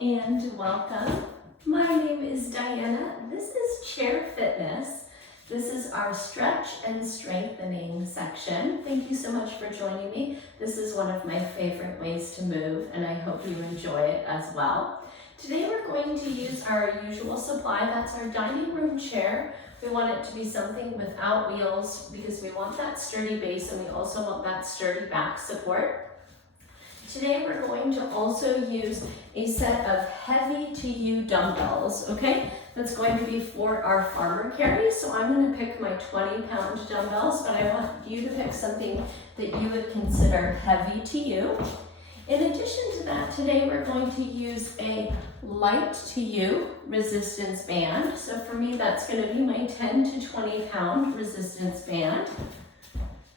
And welcome. My name is Diana. This is Chair Fitness. This is our stretch and strengthening section. Thank you so much for joining me. This is one of my favorite ways to move, and I hope you enjoy it as well. Today we're going to use our usual supply. That's our dining room chair. We want it to be something without wheels because we want that sturdy base and we also want that sturdy back support. Today we're going to also use a set of heavy to you dumbbells, okay? That's going to be for our farmer carry. So I'm going to pick my 20-pound dumbbells, but I want you to pick something that you would consider heavy to you. In addition to that, today we're going to use a light to you resistance band. So for me, that's going to be my 10 to 20-pound resistance band.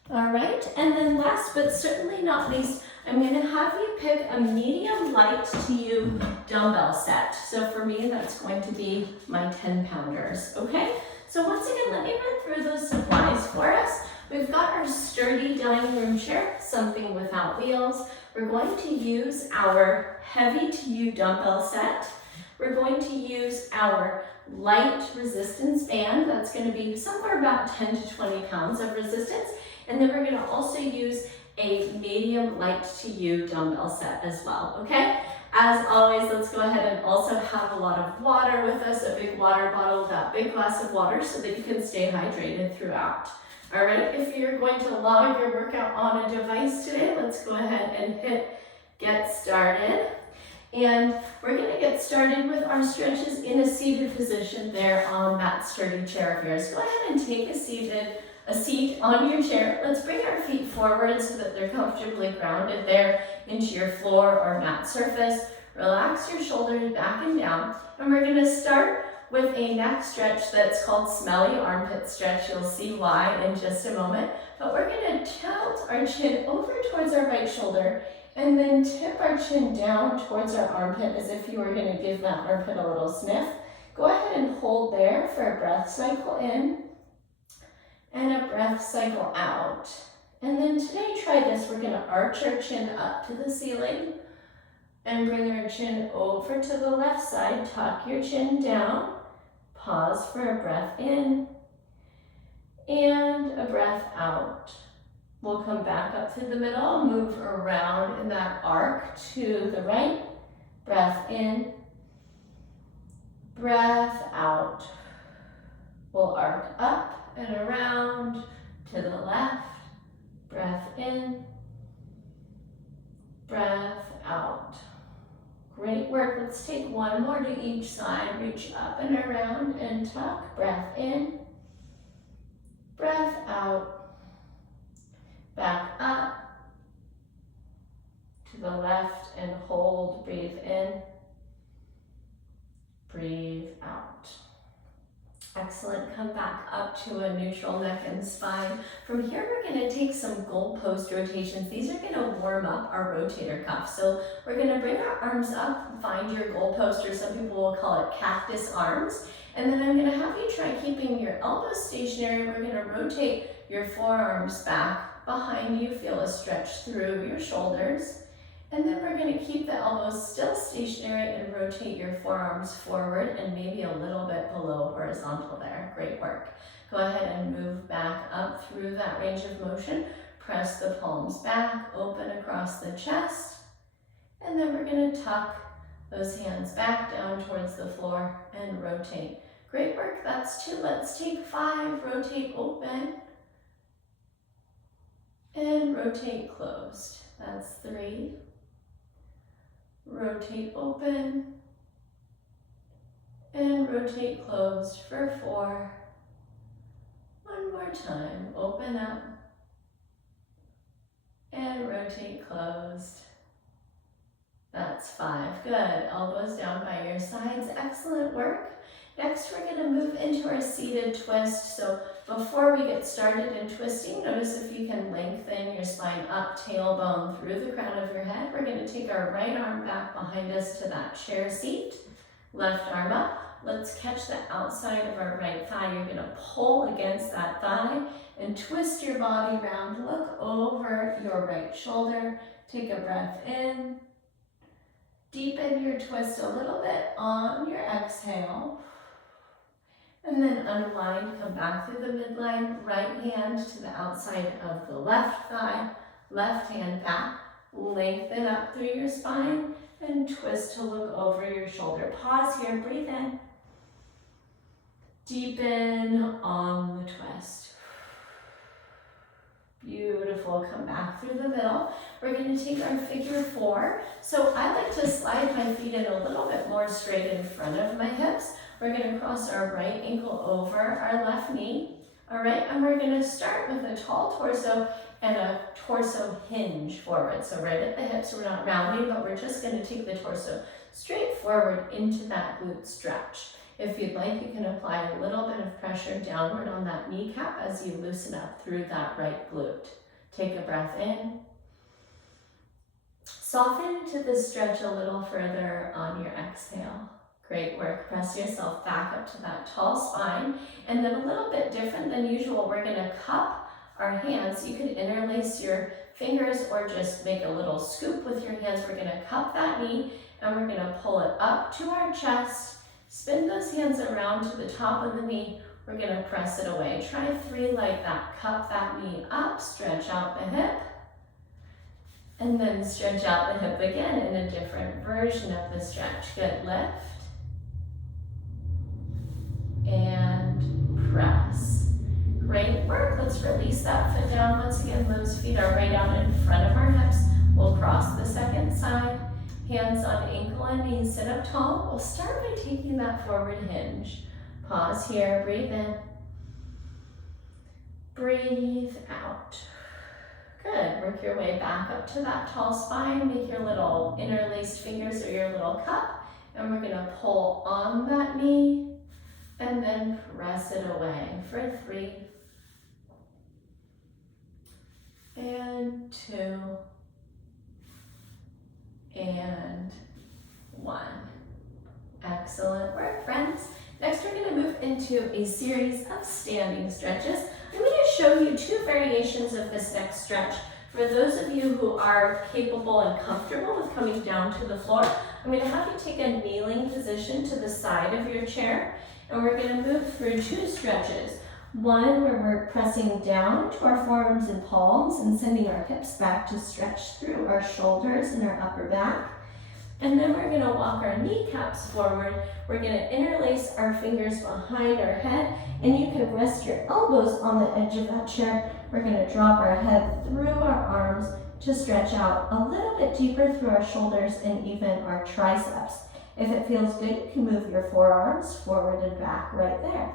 All right, and then last but certainly not least, I'm going to have you pick a medium light to you dumbbell set. So for me, that's going to be my 10-pounders, okay? So once again, let me run through those supplies for us. We've got our sturdy dining room chair, something without wheels. We're going to use our heavy to you dumbbell set. We're going to use our light resistance band. That's going to be somewhere about 10 to 20 pounds of resistance. And then we're going to also use a medium light to you dumbbell set as well, okay? As always, let's go ahead and also have a lot of water with us, a big water bottle, that big glass of water so that you can stay hydrated throughout. All right, if you're going to log your workout on a device today, let's go ahead and hit get started. And we're going to get started with our stretches in a seated position there on that sturdy chair of yours. Go ahead and take a seat on your chair. Let's bring our feet forward so that they're comfortably grounded there into your floor or mat surface. Relax your shoulders back and down. And we're going to start with a neck stretch that's called smelly armpit stretch. You'll see why in just a moment. But we're going to tilt our chin over towards our right shoulder and then tip our chin down towards our armpit as if you were going to give that armpit a little sniff. Go ahead and hold there for a breath cycle in and a breath cycle out. And then today, try this. We're going to arch our chin up to the ceiling and bring our chin over to the left side. Tuck your chin down. Pause for a breath in and a breath out. We'll come back up to the middle, move around in that arc to the right. Breath in, breath out. We'll arc up and around to the left. Breath in, breath out. Great work. Let's take one more to each side. Reach up and around and tuck. Breath in, breath out. Back up to the left and hold. Breathe in, breathe out. Excellent. Come back up to a neutral neck and spine. From here, we're going to take some goalpost rotations. These are going to warm up our rotator cuff. So we're going to bring our arms up, find your goalpost, or some people will call it cactus arms. And then I'm going to have you try keeping your elbows stationary. We're going to rotate your forearms back behind you. Feel a stretch through your shoulders. And then we're going to keep the elbows still stationary and rotate your forearms forward and maybe a little bit below horizontal there. Great work. Go ahead and move back up through that range of motion. Press the palms back, open across the chest. And then we're going to tuck those hands back down towards the floor and rotate. Great work. That's 2. Let's take 5. Rotate open. And rotate closed. That's 3. Rotate open. And rotate closed for 4. One more time. Open up. And rotate closed. That's 5. Good. Elbows down by your sides. Excellent work. Next, we're going to move into our seated twist. So before we get started in twisting, notice if you can lengthen your spine up, tailbone through the crown of your head. We're going to take our right arm back behind us to that chair seat. Left arm up. Let's catch the outside of our right thigh. You're going to pull against that thigh and twist your body round. Look over your right shoulder. Take a breath in Deepen your twist a little bit on your exhale. And then unwind, come back through the midline, right hand to the outside of the left thigh, left hand back, lengthen up through your spine, and twist to look over your shoulder. Pause here, breathe in. Deepen on the twist. Beautiful, come back through the middle. We're going to take our figure 4. So I like to slide my feet in a little bit more straight in front of my hips. We're going to cross our right ankle over our left knee. All right, and we're going to start with a tall torso and a torso hinge forward. So right at the hips, we're not rounding, but we're just going to take the torso straight forward into that glute stretch. If you'd like, you can apply a little bit of pressure downward on that kneecap as you loosen up through that right glute. Take a breath in. Soften into the stretch a little further on your exhale. Great work. Press yourself back up to that tall spine. And then a little bit different than usual, we're going to cup our hands. You could interlace your fingers or just make a little scoop with your hands. We're going to cup that knee and we're going to pull it up to our chest. Spin those hands around to the top of the knee. We're going to press it away. Try 3 like that. Cup that knee up, stretch out the hip, and then stretch out the hip again in a different version of the stretch. Good, lift, and press. Great work. Let's release that foot down. Once again, those feet are right out in front of our hips. We'll cross the second side. Hands on ankle and knees, sit up tall. We'll start by taking that forward hinge. Pause here, breathe in. Breathe out. Good, work your way back up to that tall spine. Make your little interlaced fingers or your little cup. And we're gonna pull on that knee and then press it away for 3. And 2. And 1. Excellent work, friends. Next, we're going to move into a series of standing stretches. I'm going to show you 2 variations of this next stretch. For those of you who are capable and comfortable with coming down to the floor, I'm going to have you take a kneeling position to the side of your chair, and we're going to move through 2 stretches. One where we're pressing down to our forearms and palms and sending our hips back to stretch through our shoulders and our upper back. And then we're going to walk our kneecaps forward. We're going to interlace our fingers behind our head, and you can rest your elbows on the edge of that chair. We're going to drop our head through our arms to stretch out a little bit deeper through our shoulders and even our triceps. If it feels good, you can move your forearms forward and back right there.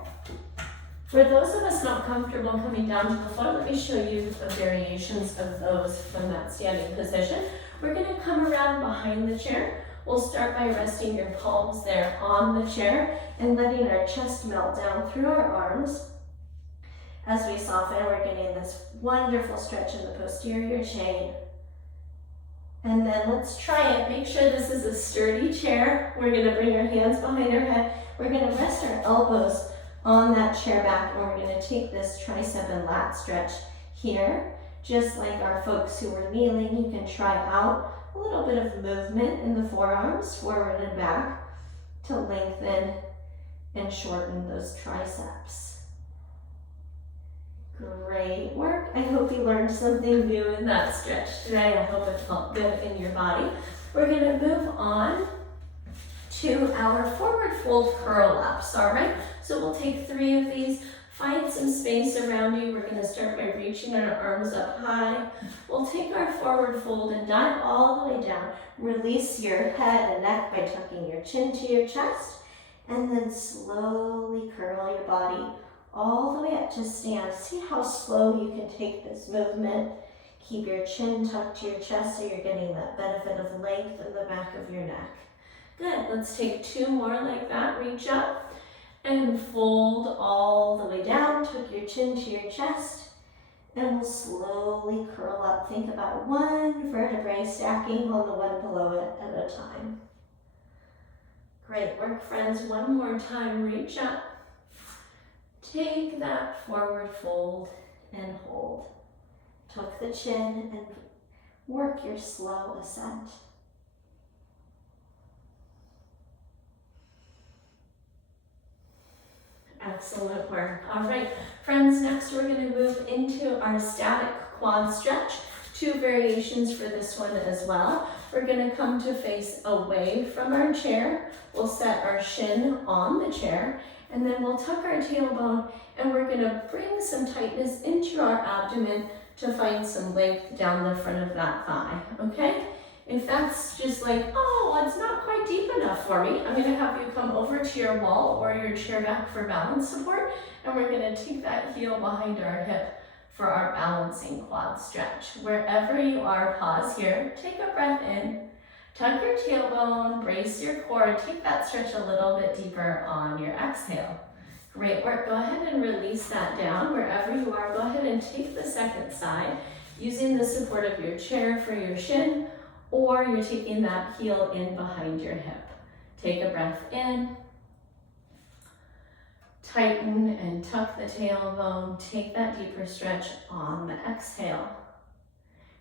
For those of us not comfortable coming down to the floor, let me show you the variations of those from that standing position. We're going to come around behind the chair. We'll start by resting your palms there on the chair and letting our chest melt down through our arms. As we soften, we're getting this wonderful stretch in the posterior chain. And then let's try it. Make sure this is a sturdy chair. We're going to bring our hands behind our head. We're going to rest our elbows on that chair back, and we're going to take this tricep and lat stretch here. Just like our folks who were kneeling, you can try out a little bit of movement in the forearms, forward and back, to lengthen and shorten those triceps. Great work. I hope you learned something new in that stretch today. I hope it felt good in your body. We're going to move on to our forward fold curl ups, all right? So we'll take 3 of these. Find some space around you. We're going to start by reaching our arms up high. We'll take our forward fold and dive all the way down. Release your head and neck by tucking your chin to your chest, and then slowly curl your body all the way up to stand. See how slow you can take this movement. Keep your chin tucked to your chest so you're getting that benefit of length in the back of your neck. Good, let's take 2 more like that. Reach up and fold all the way down. Tuck your chin to your chest, and we'll slowly curl up. Think about 1 vertebrae stacking on the one below it at a time. Great work, friends. One more time, reach up. Take that forward fold and hold. Tuck the chin and work your slow ascent. Excellent work. All right, friends, next we're going to move into our static quad stretch. 2 variations for this one as well. We're going to come to face away from our chair. We'll set our shin on the chair, and then we'll tuck our tailbone, and we're going to bring some tightness into our abdomen to find some length down the front of that thigh, okay? If that's just like, oh, it's not quite deep enough for me, I'm going to have you come over to your wall or your chair back for balance support, and we're going to take that heel behind our hip for our balancing quad stretch. Wherever you are, pause here, take a breath in, tuck your tailbone, brace your core, take that stretch a little bit deeper on your exhale. Great work. Go ahead and release that down. Wherever you are, go ahead and take the second side, using the support of your chair for your shin, or you're taking that heel in behind your hip. Take a breath in, tighten and tuck the tailbone, take that deeper stretch on the exhale.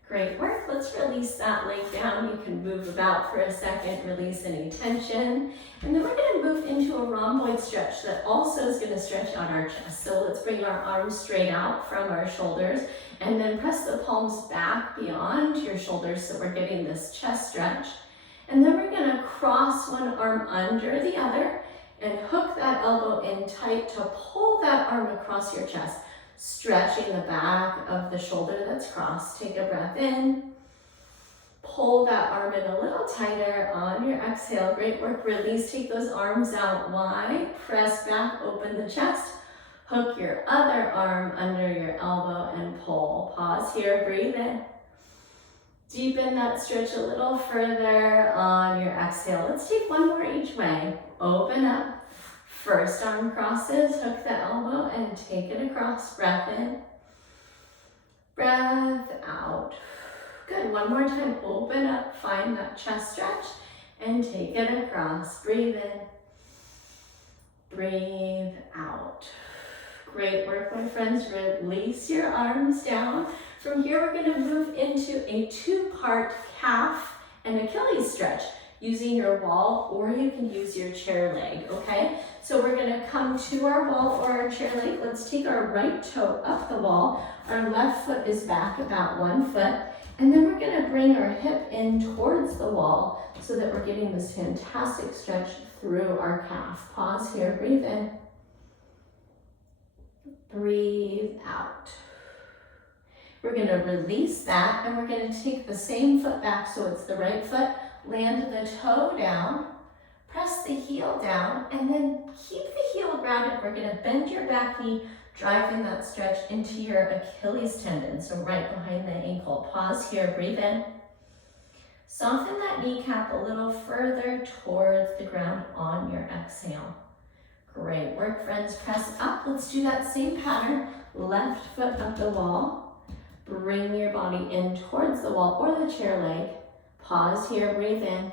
Great work. Let's release that leg down. You can move about for a second, release any tension. And then we're going to move into a rhomboid stretch that also is going to stretch out our chest. So let's bring our arms straight out from our shoulders and then press the palms back beyond your shoulders so we're getting this chest stretch. And then we're going to cross one arm under the other and hook that elbow in tight to pull that arm across your chest, stretching the back of the shoulder that's crossed. Take a breath in, pull that arm in a little tighter on your exhale. Great work. Release, take those arms out wide, press back, open the chest, hook your other arm under your elbow and pull. Pause here, breathe in. Deepen that stretch a little further on your exhale. Let's take one more each way. Open up. First arm crosses, hook the elbow and take it across. Breath in. Breath out. Good. One more time. Open up. Find that chest stretch and take it across. Breathe in. Breathe out. Great work, my friends. Release your arms down. From here, we're going to move into a 2-part calf and Achilles stretch using your wall, or you can use your chair leg, okay? So we're going to come to our wall or our chair leg. Let's take our right toe up the wall. Our left foot is back about 1 foot. And then we're going to bring our hip in towards the wall so that we're getting this fantastic stretch through our calf. Pause here, breathe in. Breathe out. We're going to release that, and we're going to take the same foot back so it's the right foot, land the toe down, press the heel down, and then keep the heel grounded. We're going to bend your back knee, driving that stretch into your Achilles tendon, so right behind the ankle. Pause here, breathe in. Soften that kneecap a little further towards the ground on your exhale. Great work, friends. Press up. Let's do that same pattern. Left foot up the wall. Bring your body in towards the wall or the chair leg. Pause here, breathe in.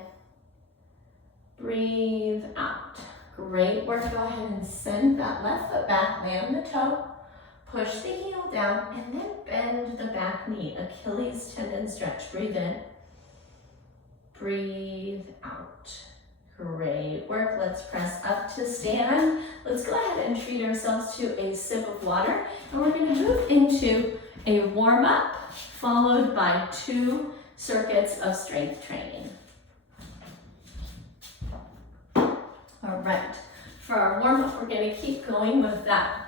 Breathe out. Great work. Go ahead and send that left foot back, land the toe, push the heel down, and then bend the back knee. Achilles tendon stretch. Breathe in. Breathe out. Great work. Let's press up to stand. Let's go ahead and treat ourselves to a sip of water. And we're going to move into a warm-up followed by 2 circuits of strength training. All right. For our warm-up, we're going to keep going with that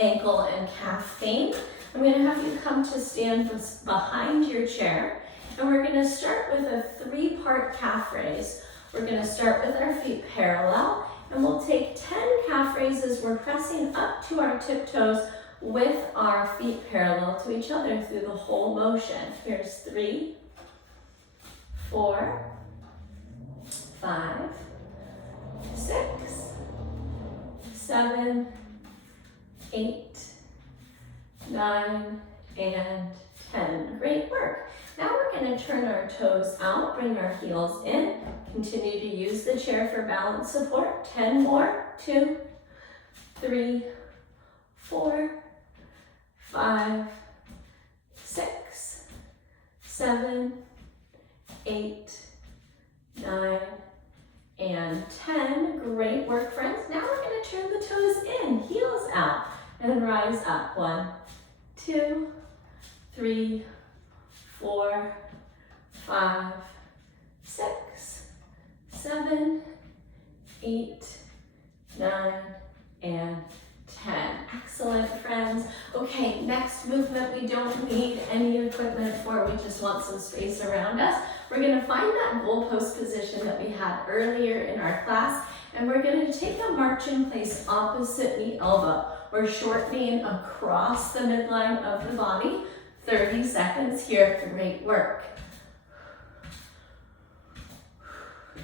ankle and calf theme. I'm going to have you come to stand behind your chair. And we're going to start with a 3-part calf raise. We're going to start with our feet parallel, and we'll take 10 calf raises. We're pressing up to our tiptoes with our feet parallel to each other through the whole motion. Here's 3, 4, 5, 6, 7, 8, 9, and 10. Great work. Now we're going to turn our toes out, bring our heels in, continue to use the chair for balance support. 10 more. 2, 3, 4, 5, 6, 7, 8, 9, and 10. Great work, friends. Now we're going to turn the toes in, heels and rise up. 1, 2, 3, 4, 5, 6, 7, 8, 9, and 10. Excellent, friends. Okay, next movement we don't need any equipment for. We just want some space around us. We're going to find that goalpost position that we had earlier in our class, and we're going to take a march in place opposite the elbow. We're shortening across the midline of the body. 30 seconds here. Great work.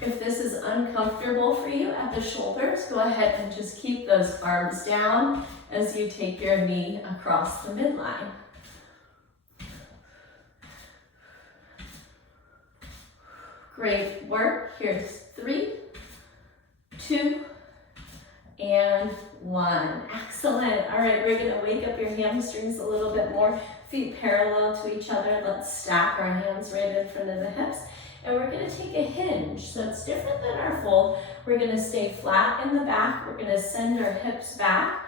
If this is uncomfortable for you at the shoulders, go ahead and just keep those arms down as you take your knee across the midline. Great work. Here's 3, 2, and 1. Excellent. All right, we're going to wake up your hamstrings a little bit more. Feet parallel to each other. Let's stack our hands right in front of the hips. And we're going to take a hinge. So it's different than our fold. We're going to stay flat in the back. We're going to send our hips back.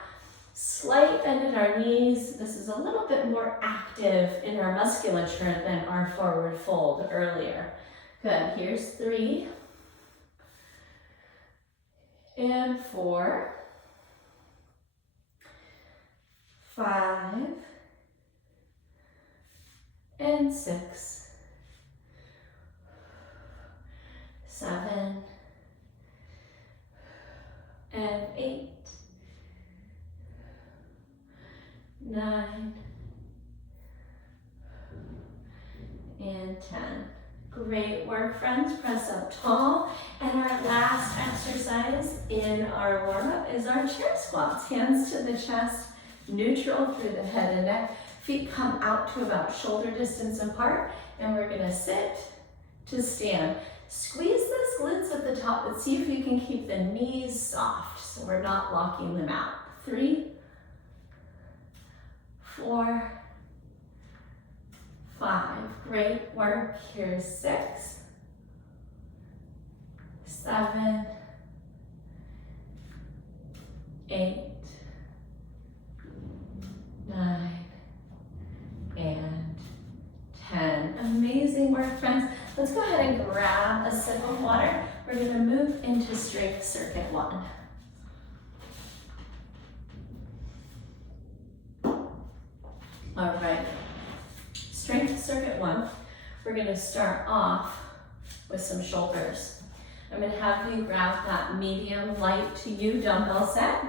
Slight bend in our knees. This is a little bit more active in our musculature than our forward fold earlier. Good. Here's 3. And 4. 5. And 6. 7, and 8, 9, and 10. Great work, friends. Press up tall. And our last exercise in our warm-up is our chair squats. Hands to the chest, neutral through the head and neck. Feet come out to about shoulder distance apart, and we're going to sit to stand. Squeeze the glutes at the top, but see if you can keep the knees soft so we're not locking them out. 3, 4, 5. Great work. Here's 6, 7, 8, 9, and 10. Amazing work, friends. Let's go ahead and grab a sip of water. We're going to move into strength circuit 1. All right. Strength circuit 1. We're going to start off with some shoulders. I'm going to have you grab that medium light to you dumbbell set.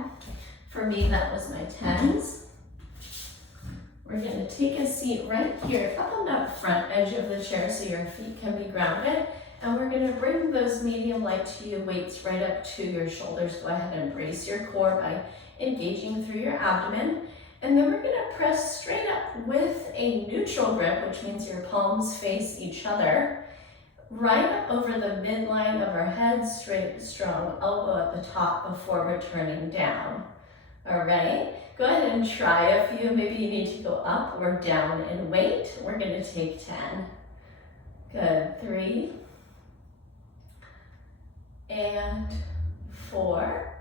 For me, that was my 10s. We're going to take a seat right here up on that front edge of the chair so your feet can be grounded. And we're going to bring those medium light to you weights right up to your shoulders. Go ahead and brace your core by engaging through your abdomen. And then we're going to press straight up with a neutral grip, which means your palms face each other. Right up over the midline of our head, straight, strong elbow at the top before returning down. All right. Go ahead and try a few. Maybe you need to go up or down in weight. We're going to take 10. Good. 3. And 4.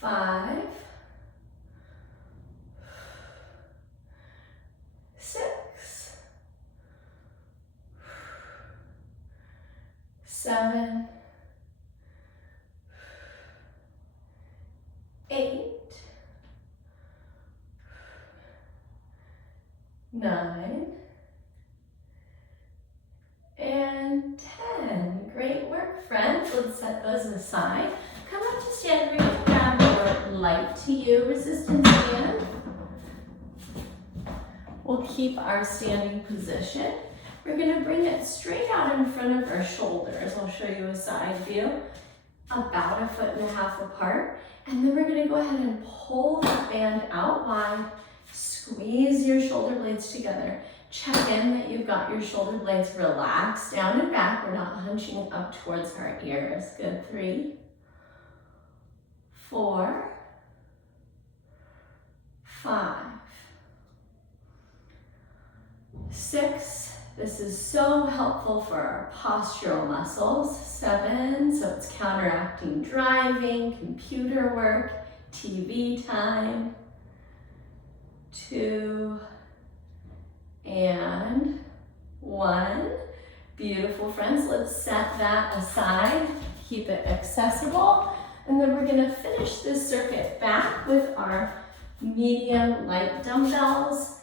5. 6. 7. 8, 9, and 10. Great work, friends. Let's set those aside. Come up to stand. We're going to grab your light to you resistance band. We'll keep our standing position. We're going to bring it straight out in front of our shoulders. I'll show you a side view. About 1.5 feet apart. And then we're going to go ahead and pull that band out wide. Squeeze your shoulder blades together. Check in that you've got your shoulder blades relaxed down and back. We're not hunching up towards our ears. Good. 3, 4, 5, 6, This is so helpful for our postural muscles. 7, so it's counteracting driving, computer work, TV time. 2 and 1. Beautiful, friends. Let's set that aside. Keep it accessible. And then we're going to finish this circuit back with our medium light dumbbells.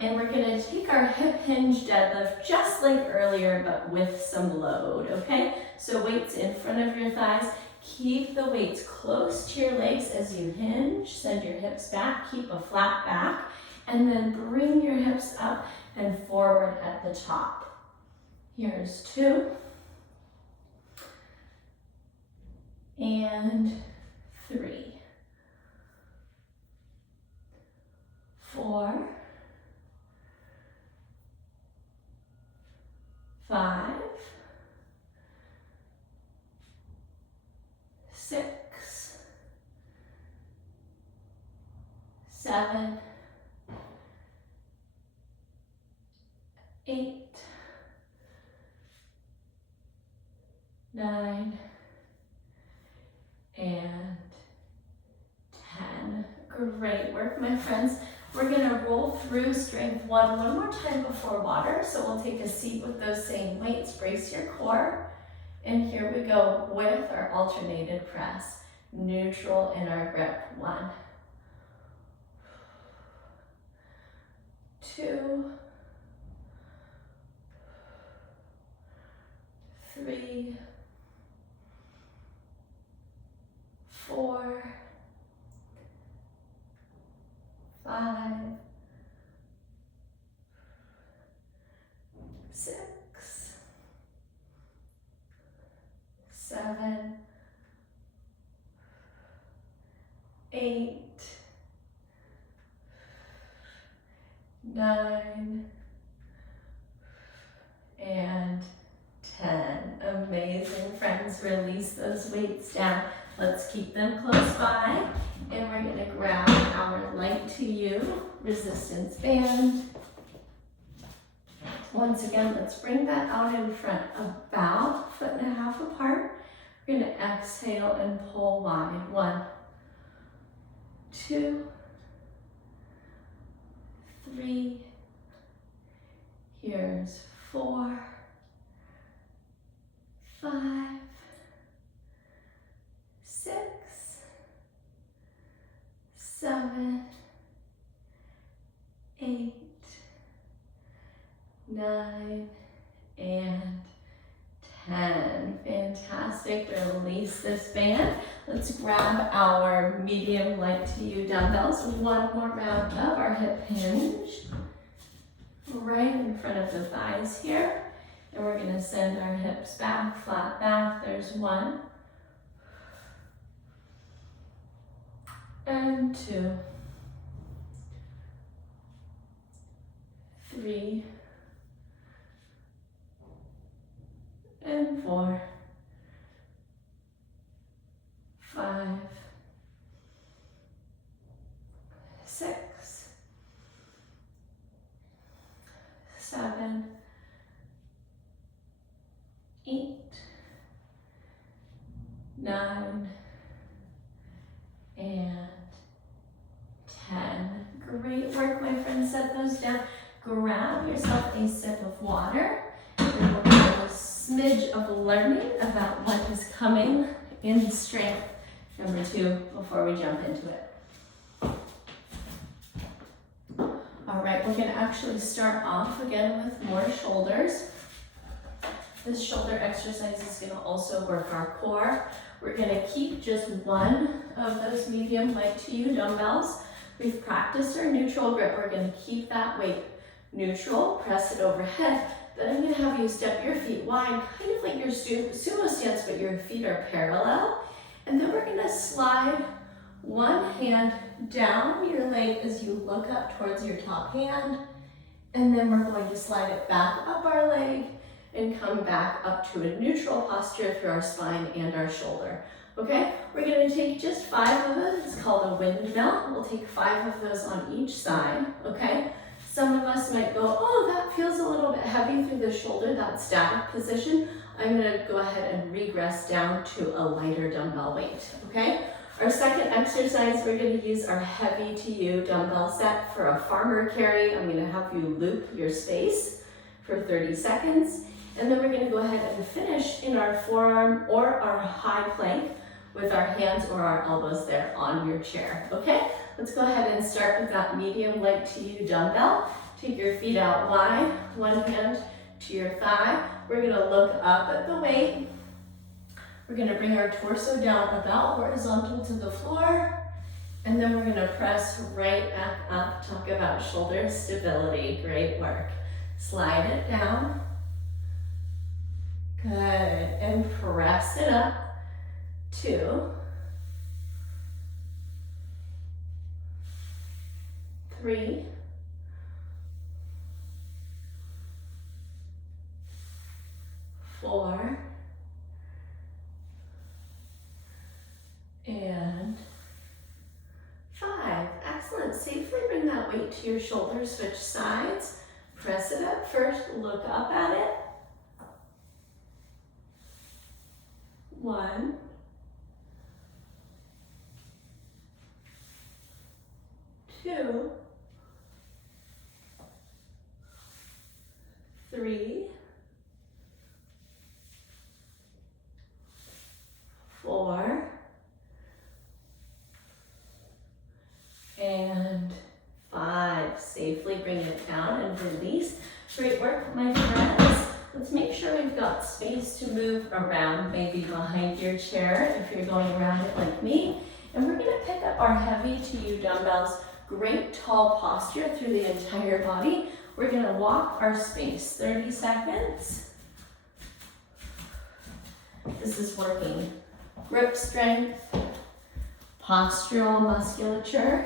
And we're going to take our hip hinge deadlift just like earlier, but with some load, okay? So weights in front of your thighs. Keep the weights close to your legs as you hinge. Send your hips back. Keep a flat back. And then bring your hips up and forward at the top. Here's 2. And 3. 4. 5. 6. 7. 8. 9. And 10. Great work, my friends. We're gonna roll through strength one more time before water. So we'll take a seat with those same weights, brace your core. And here we go with our alternated press. Neutral in our grip. 1, 2, 3, 4, 5, 6, 7, 8, 9, and 10. Amazing, friends. Release those weights down. Let's keep them close by. And we're going to grab our light to you resistance band. Once again, let's bring that out in front about 1.5 feet apart. We're going to exhale and pull wide. 1, 2, 3. Here's 4, 5, 6, 7, 8, 9, and 10. Fantastic. Release this band. Let's grab our medium light to you dumbbells. One more round of our hip hinge. Right in front of the thighs here. And we're going to send our hips back, flat back. There's 1. And 2. 3. And 4. 5. 6. 7. 8. 9. And 10. Great work, my friends. Set those down. Grab yourself a sip of water. And we'll have a smidge of learning about what is coming in strength number 2 before we jump into it. All right, we're going to actually start off again with more shoulders. This shoulder exercise is going to also work our core. We're going to keep just one of those medium light to you dumbbells. We've practiced our neutral grip. We're going to keep that weight neutral, press it overhead. Then I'm going to have you step your feet wide, kind of like your sumo stance, but your feet are parallel. And then we're going to slide one hand down your leg as you look up towards your top hand. And then we're going to slide it back up our leg and come back up to a neutral posture through our spine and our shoulder. Okay, we're going to take just 5 of those. It's called a windmill. We'll take 5 of those on each side. Okay, Some of us might go, oh, that feels a little bit heavy through the shoulder, that static position. I'm gonna go ahead and regress down to a lighter dumbbell weight, okay? Our second exercise, we're gonna use our heavy to you dumbbell set for a farmer carry. I'm gonna have you loop your space for 30 seconds. And then we're gonna go ahead and finish in our forearm or our high plank with our hands or our elbows there on your chair, okay? Let's go ahead and start with that medium leg to you dumbbell. Take your feet out wide, one hand to your thigh. We're gonna look up at the weight. We're gonna bring our torso down about horizontal to the floor. And then we're gonna press right back up. Talk about shoulder stability, great work. Slide it down. Good, and press it up. 2, 3, 4, and 5. Excellent. Safely bring that weight to your shoulders. Switch sides. Press it up first. Look up at it. 1, 2, 3, 4, and 5. Safely bring it down and release. Great work, my friends. Let's make sure we've got space to move around, maybe behind your chair if you're going around it like me. And we're gonna pick up our heavy to you dumbbells. Great tall posture through the entire body. We're gonna walk our space, 30 seconds. This is working grip strength, postural musculature.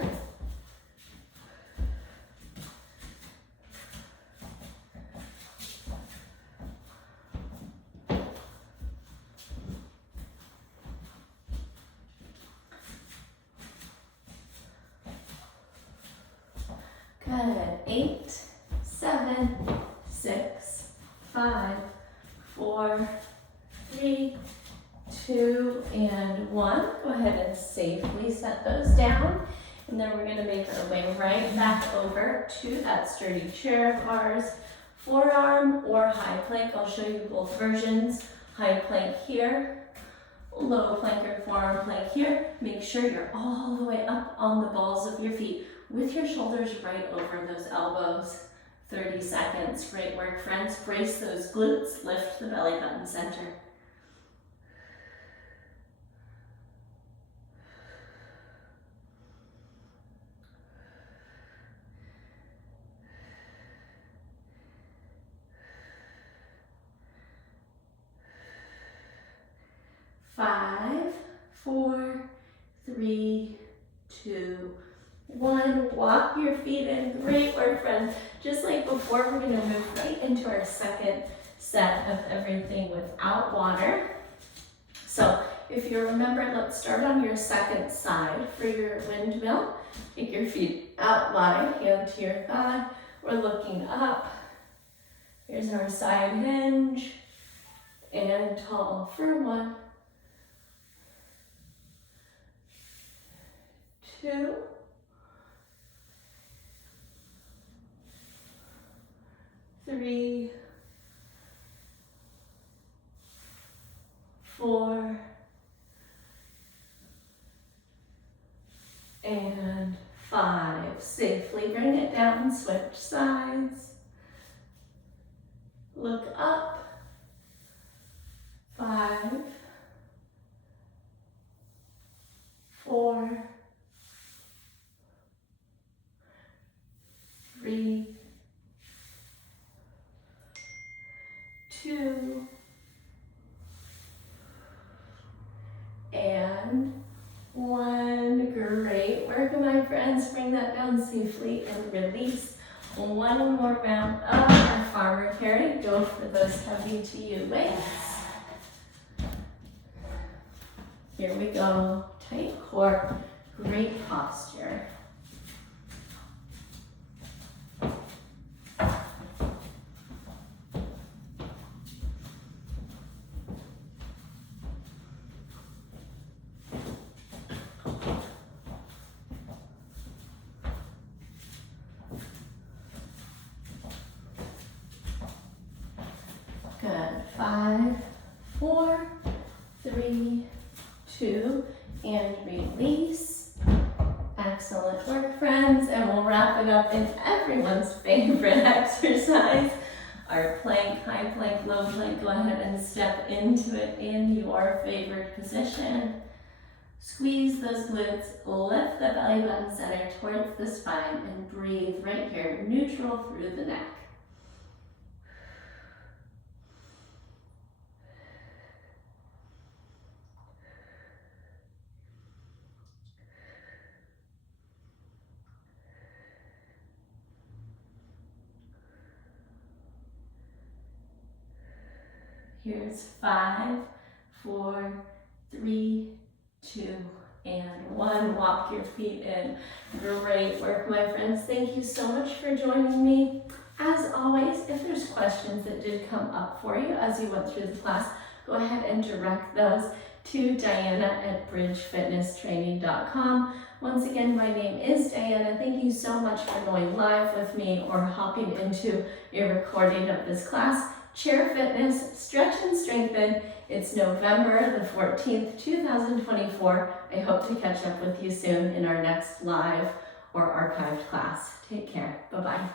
Good. 8, 7, 6, 5, 4, 3, 2, and 1. Go ahead and safely set those down. And then we're gonna make our way right back over to that sturdy chair of ours. Forearm or high plank. I'll show you both versions. High plank here, low plank or forearm plank here. Make sure you're all the way up on the balls of your feet with your shoulders right over those elbows. 30 seconds. Great work, friends. Brace those glutes. Lift the belly button center. Five, 4, 3, 2, 1. Walk your feet in. Great work, friends. Just like before, we're gonna move right into our second set of everything without water. So if you remember, let's start on your second side for your windmill. Take your feet out wide, hand to your thigh. We're looking up. Here's our side hinge. And tall for 1, 2, 3, 4, and 5. Safely bring it down, switch sides. Look up. 5, 4, 3, 2, and 1. Great work, my friends. Bring that down safely and release. One more round of our farmer carry. Go for those heavy to you weights. Here we go. Tight core, great posture. 5, 4, 3, 2, and release. Excellent work, friends, and we'll wrap it up in everyone's favorite exercise, our plank, high plank, low plank. Go ahead and step into it in your favorite position. Squeeze those glutes, lift the belly button center towards the spine, and breathe right here, neutral through the neck. Here's 5, 4, 3, 2, and 1. Walk your feet in. Great work, my friends. Thank you so much for joining me. As always, if there's questions that did come up for you as you went through the class, go ahead and direct those to Diana@bridgefitnesstraining.com. Once again, my name is Diana. Thank you so much for going live with me or hopping into a recording of this class. Chair Fitness, Stretch and Strengthen. It's November the 14th, 2024. I hope to catch up with you soon in our next live or archived class. Take care. Bye-bye.